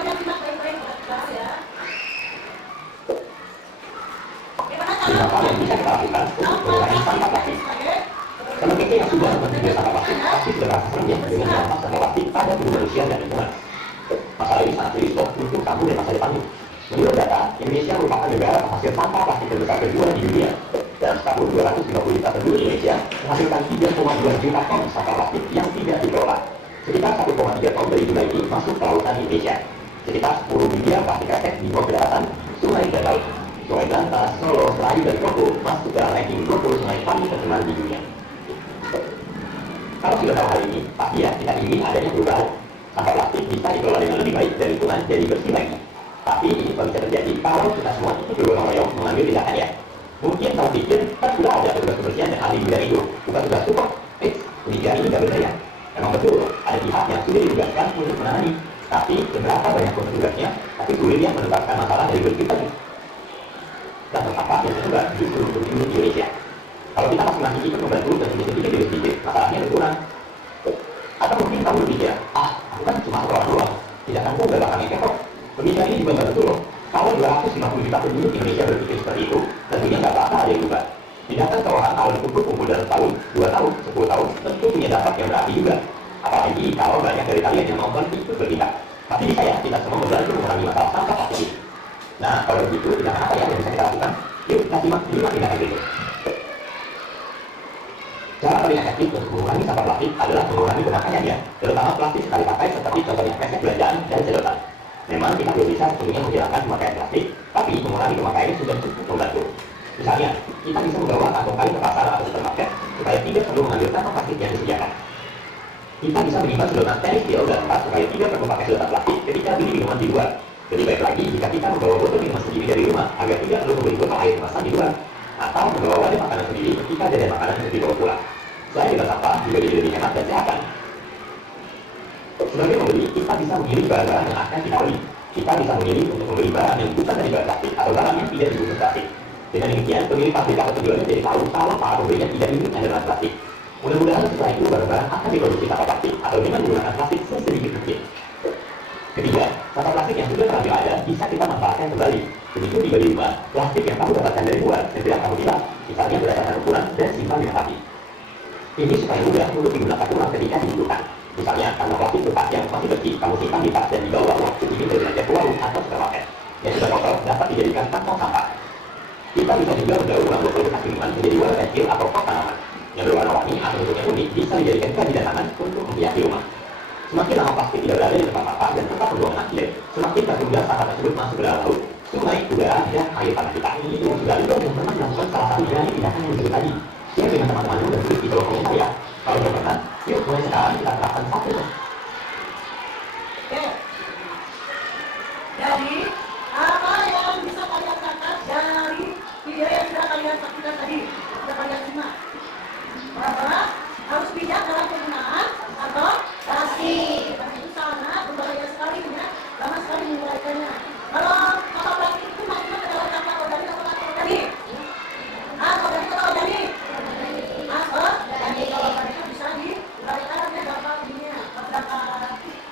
Beberapa yang bisa kita lakukan untuk mengurangi sampah plastik. Teman kita yang sudah mempertimbangkan sampah plastik pasti sudah merasa senang dengan dampak sampah plastik pada tubuh manusia dan lingkungan. Masalah ini sangat serius untuk kamu dan masa depanmu. Menurut data, Indonesia merupakan negara penghasil sampah plastik terbesar kedua di dunia. Dalam setahun, 250 juta penduduk Indonesia menghasilkan 3,2 juta ton sampah plastik yang tidak dikelola. Sekitar 1,3 ton dari jumlah ini masuk ke lautan Indonesia. Sekitar 10 miliar plastik kresek dibuang ke daratan, sungai dan laut. Sungai Berantas, Solo, Selayu, dan Kopo masuk dalam ranking 20 sungai paling tercemar di dunia. Kalau sudah tahu hal ini, pasti ya kita ingin adanya perubahan. Sampah plastik bisa dikelola dengan lebih baik dan lingkungan jadi bersih lagi. Tapi ini bisa terjadi kalau kita semua itu bergotong royong mengambil tindakan ya. Mungkin kamu pikir kan sudah ada petugas kebersihan dan ahli bidang itu, bukan tugas support. Demikian ini tidak benar ya. Memang betul, ada pihak yang sudah ditugaskan untuk menangani. Tapi seberapa banyak petugasnya, tapi sulitnya menuntaskan masalah dari berita tadi. Dan sampah yang tersebar justru untuk di Indonesia. Kalau kita masing-masing ikut membantu dan sedikit demi sedikit, masalahnya berkurang. Atau mungkin kamu berpikir, aku kan cuma orang doang, tidak akan gak bakal ngekok. Pemikiran ini juga nggak betul loh. Kalau 250 juta penduduk Indonesia berpikir seperti itu, tentunya nggak apa-apa ada yang berubah. Tidakkan seorang tahun kumpul dalam tahun, 2 tahun, 10 tahun, tentu punya dampak yang berarti juga. Apalagi kalau banyak dari kalian yang nonton ikut bertindak. Tapi di saya, kita semua membantu mengurangi masalah sampah plastik. Nah, kalau begitu, tindakan apa ya yang bisa kita lakukan? Yuk, kita simak 5 tindakan berikut. Cara paling efektif untuk mengurangi sampah plastik adalah mengurangi pemakaiannya, terutama plastik sekali pakai seperti contohnya kresek belanjaan dan sedotan. Memang kita belum bisa sepenuhnya menghilangkan pemakaian plastik, tapi mengurangi pemakaiannya sudah cukup membantu. Misalnya, kita bisa membawa kantong kain ke pasar atau supermarket supaya tidak perlu mengambil kantong plastik yang disediakan. Kita bisa menyimpan sedotan stainless steel dan tas supaya tidak perlu pakai sedotan plastik ketika beli minuman di luar. Lebih baik lagi jika kita membawa botol minuman sendiri dari rumah agar tidak perlu membeli botol air kemasan di luar, atau membawa wadah makanan sendiri ketika ada makanan yang dibawa pulang. Selain dengan sampah juga jadi lebih hemat dan sehat. Sebagai pembeli, kita bisa memilih barang-barang yang akan kita beli. Kita bisa memilih untuk membeli barang yang bukan dari bahan plastik atau barang yang tidak dibungkus plastik. Dengan demikian, pemilik pabrik atau penjualnya jadi tahu kalau para pembelinya tidak ingin ada bahan plastik. Mudah-mudahan setelah itu barang-barang akan diproduksi tanpa plastik atau dengan menggunakan plastik sedikit mungkin. Ketiga, sampah plastik yang sudah terlanjur ada bisa kita manfaatkan kembali. Begitu juga di rumah, plastik yang kamu dapatkan dari luar segera kamu pilah, misalnya berdasarkan ukuran dan simpan dengan rapi. Ini supaya mudah untuk digunakan ulang ketika dibutuhkan. Misalnya, karena plastik bekas yang masih bersih, kamu simpan di tas dan dibawa waktu ingin berbelanja ke warung atau supermarket. Yang sudah kotor dapat dijadikan kantong sampah. Kita bisa juga mendaur ulang botol bekas minuman menjadi wadah kecil atau pot tanaman. Yang berwarna-warni atau bentuknya unik bisa dijadikan kerajinan tangan untuk menghiasi rumah. Semakin lama plastik tidak berada di tempat sampah dan tempat pembuangan akhir, semakin tertunda sampah tersebut masuk ke dalam laut, sungai, udara, dan air tanah kita. Ini juga yang pernah melakukan salah satu dari tindakan yang disebut tadi. Share dengan teman-temanmu dan tulis di kolom komentar ya. Kalau belum pernah, yuk mulai sekarang kita terapkan satu. Jadi, apa yang bisa kalian catat dari video yang sudah kalian saksikan tadi? Sudah kalian simak. Bahwa harus bijak dalam penggunaan atau plastik. Karena itu sangat berbahaya sekali ya. Lama sekali menguraikannya. Kalau sampah plastik itu maksudnya adalah sampah organik atau sampah organik? Organik atau organik? Organik. Kalau organik bisa diuraikan ya gampang ininya.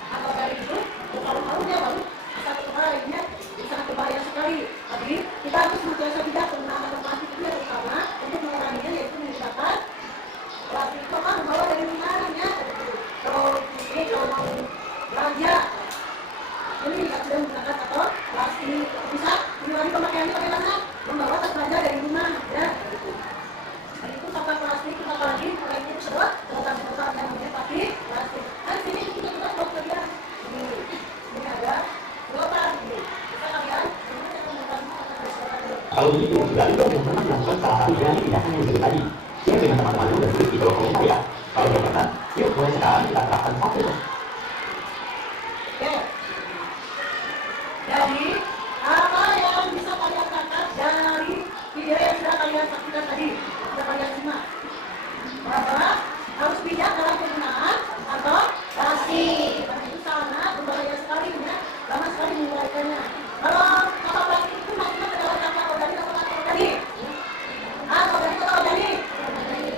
Atau dari itu, kalau dia baru satu lainnya sangat berbahaya sekali. Jadi kita harus senantiasa bijak penggunaan plastik itu yang utama untuk menguranginya, yaitu menggunakan plastik itu kan membawa dari mana ya. Kalau ini kalau mau belanja ini tidak sudah menggunakan atau plastik, bisa mengurangi pemakaiannya bagaimana? Membawa tas belanja dari rumah ya. Dan itu sampah plastik kita lagi mulai itu sedot sedotan yang punya pakai plastik. Dan sini kita buat bagian ini ada sedotan ini. Kita kalian Kalau begitu, sudah itu yang pernah melakukan salah satu dari tindakan yang disebut tadi. Share dengan teman-temanmu dan tulis di kolom komentar ya. Kalau belum pernah, yuk mulai sekarang kita terapkan satu. Jadi, apa yang bisa kalian catat dari video yang sudah kalian saksikan tadi? Sudah kalian simak. Bahwa harus bijak dalam penggunaan atau plastik. Karena itu sangat berbahaya sekali ya. Lama sekali menguraikannya. Kalau sampah plastik itu maksudnya adalah sampah organik atau sampah organik? Organik atau organik? Organik.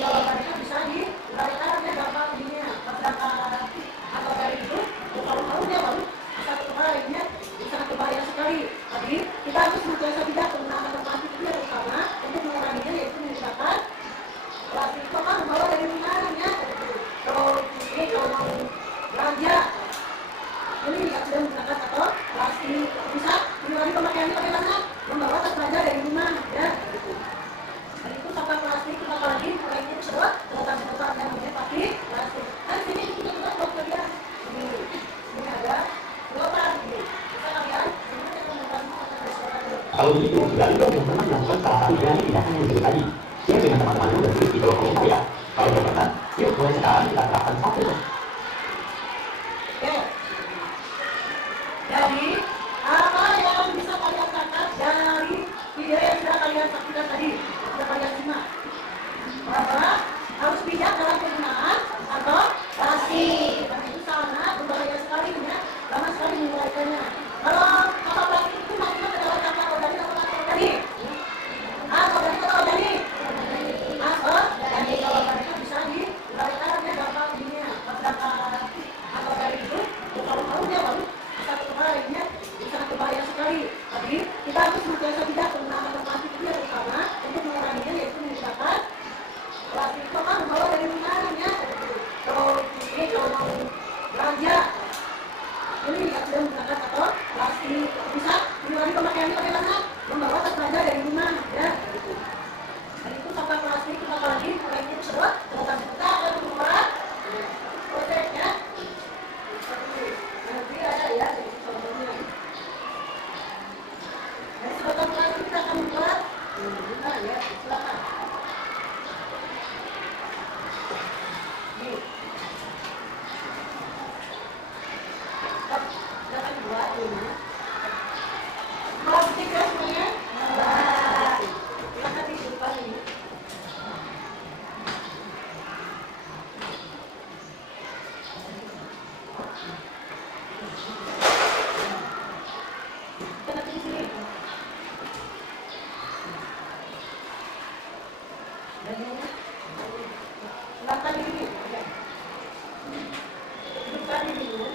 Kalau organik bisa diuraikan ya gampang ininya. Atau dari itu, kalau dia baru Kalau begitu, berarti dong yang pernah melakukan salah satu dari tindakan yang disebut tadi. Share dengan teman-temanmu dan tulis di kolom komentar ya. Kalau belum pernah, yuk mulai sekarang kita terapkan satu. Oke. Jadi, apa yang bisa kalian tangkap dari video yang sudah kalian saksikan tadi? Sudah kalian simak. Bahwa harus bijak dalam penggunaan atau pasti. Karena itu sangat berbahaya sekali ya. Lama sekali menguraikannya. Kalau kata plastik itu maksudnya adalah kata organik atau kata organik? Organik atau organik? Organik. Kalau organik itu bisa diuraikan ya gampang ininya. Atau dari itu, kalau dia baru bisa kebahayaannya sangat berbahaya sekali. Jadi kita harus senantiasa bijak menggunakan plastik itu yang utama untuk menguranginya, yaitu menggunakan plastik itu kan membawa dari mana-mana. Kalau ini kalau mau belanja ini tidak sudah menggunakan atau plastik, bisa mengurangi pemakaiannya bagaimana? Membawa tas belanja dari rumah ya. Dan itu sampah plastik itu apalagi mulai itu sedot terutama kita ada pengeluaran protek ya. Nanti ada ya contohnya. Dari sedotan plastik kita akan membuat ya silakan. Silakan buat ini. Plastik ya semuanya. Silakan disimpan ini. Kita di sini. Silakan di sini. Silakan di sini.